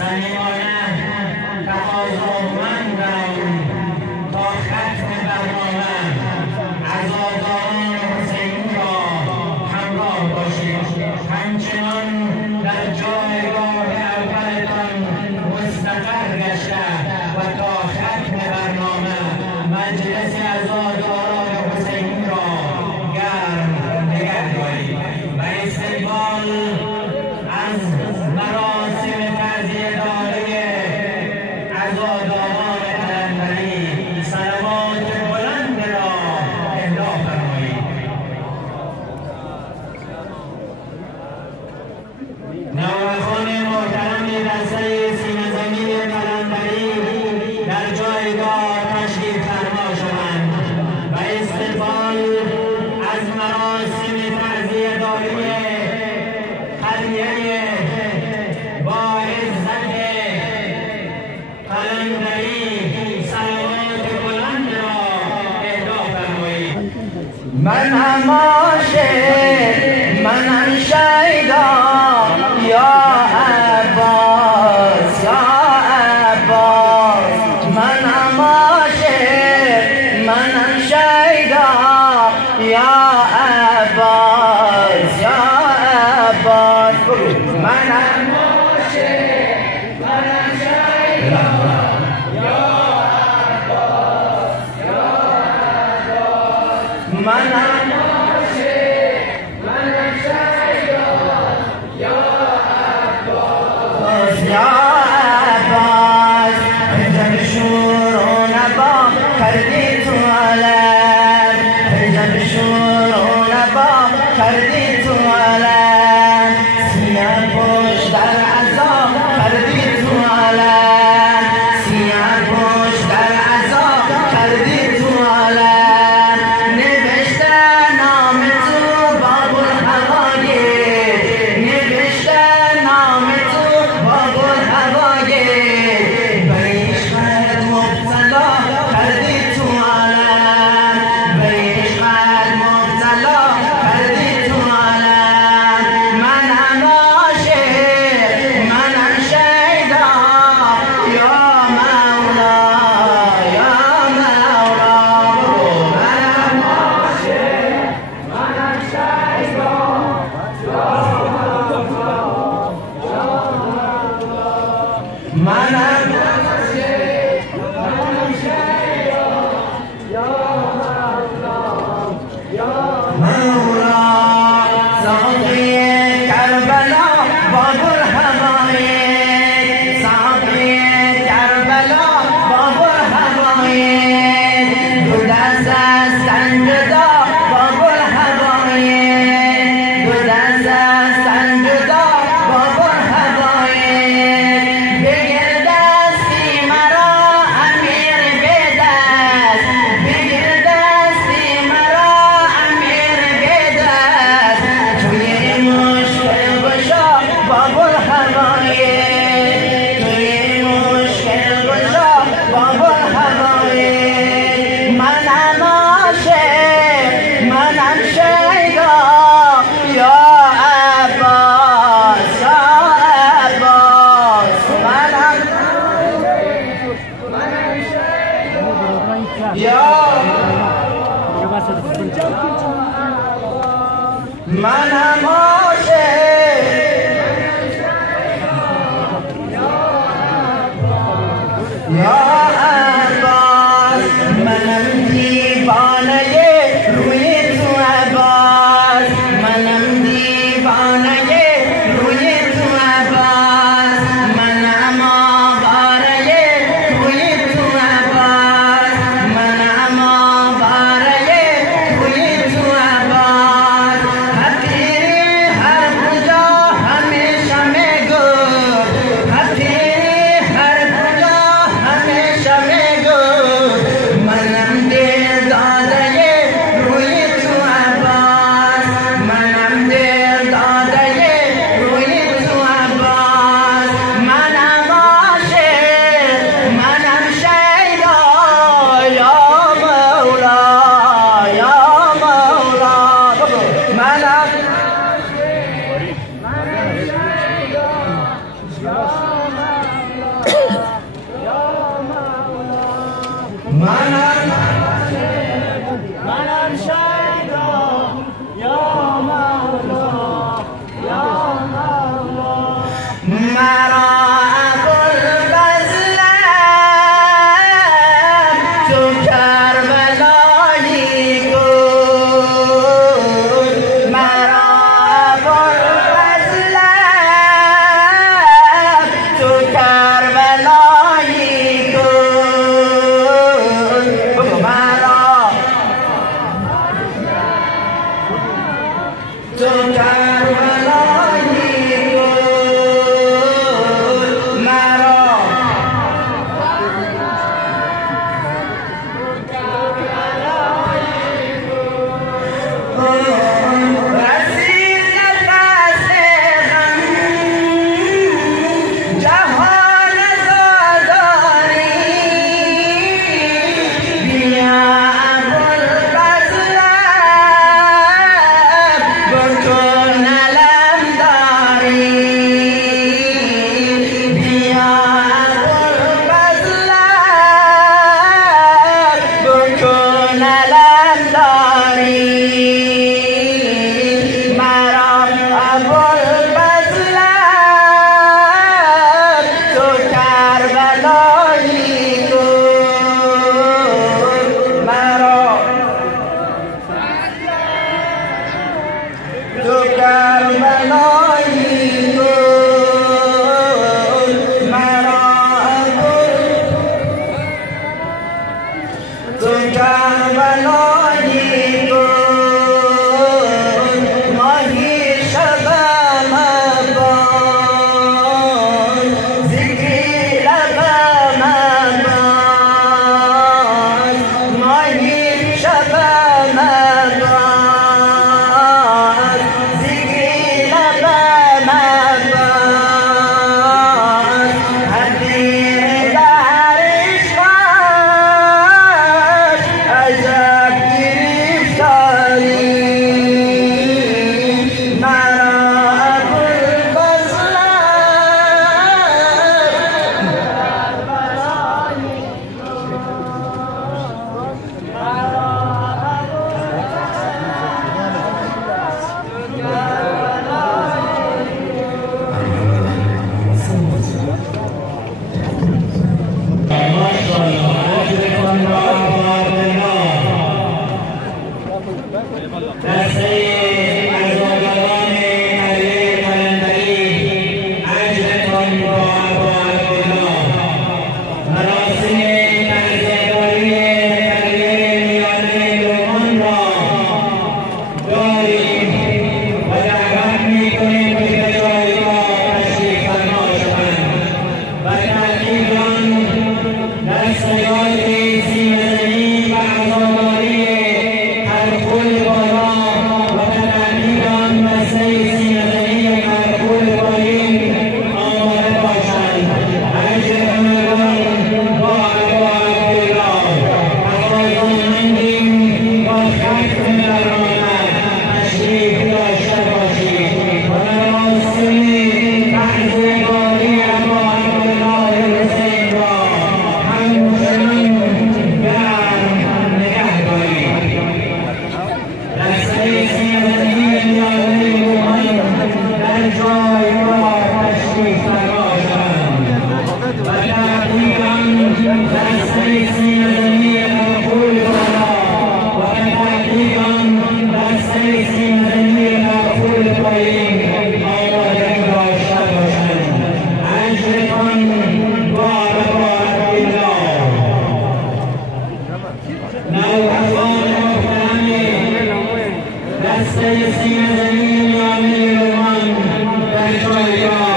صمیمانه تقاضامندم تا ختم برنامه عزاداران حسینی را همراه باشید. همچنان در جایگاه اولتان مستقر گشته و تا ختم برنامه مجلس عزاداران حسینی را گرم نگه دارید و استقبال از مراسم تعزیه‌داری عزاداران قلندری صلوات بلند را اهدا فرمایید. نوابخان محترم دسته سینه زمین قلندری در جایگاه تشریف فرما شوند و استقبال از مراسم تعزیه‌داری قریه با عزت قلندری صلوات بلند را اهدا فرمایید. منم عاشق منم شیدا یا عباس یا عباس، منم عاشق منم شیدا یا عباس یا عباس، منم عاشق منم شیدا یا عباس یا عباس، منم عاشق منم شیدا یا عباس یا عباس، جب شور و نبا کردی تو عالم، جب شور و نبا کردی تو عالم، سیاه پشت در عذاب کردی تو عالم، سیاه پشت در عذاب کردی تو عالم، نوشته نام تو باب الحقایق، نوشته نام تو باب الحقایق، به عشقت مبتلا کردی تو عالم، به عشقت مبتلا کردی تو عالم، منم عاشق منم شیدا یا مولا یا مولا، منم عاشق منم شیدا یا مولا یا مولا، منم عاشق منم شیدا یا مولا یا مولا، ساقی کربلا باب الحقایق، ساقی کربلا باب الحقایق، دو دست از تن جدا باب الحقایق، دو دست از تن جدا باب الحقایق، بگیر دستی مرا امیر بدست، بگیر دستی مرا امیر بدست، توی مشکل گشا باب الحقایق، توی مشکل گشا باب الحقایق، منم عاشق منم شیدا یا عباس یا عباس، منم یا منم عاشق یا عباس، منم دیوانه روی تو عباس، منم دیوانه روی تو عباس، منم آواره روی تو عباس، منم آواره روی تو عباس، حقیری هر کجا همیشه میگفت، حقیری هر کجا همیشه منم شیدا یا مولا یا مولا مرا ابوالفضلم تو کربلایی کن مرا ابوالفضلم تو کربلایی کن مرا تو کربلایی کن مرا رسید نفس غم جهان زاداری بیا ابوالفضلم بکن علمداری بیا ابوالفضلم بکن علمداری مرا ابوالفضلم تو کربلایی کن مرا تو کربلایی کن مرا تو کربلایی کن ماهی شبم بان ذکری لبم بان ماهی شبم بان ذکری لبم بان حدیر درش عجب گرفتاری مرا دسته سینه زمین یا میرمان در جایگاه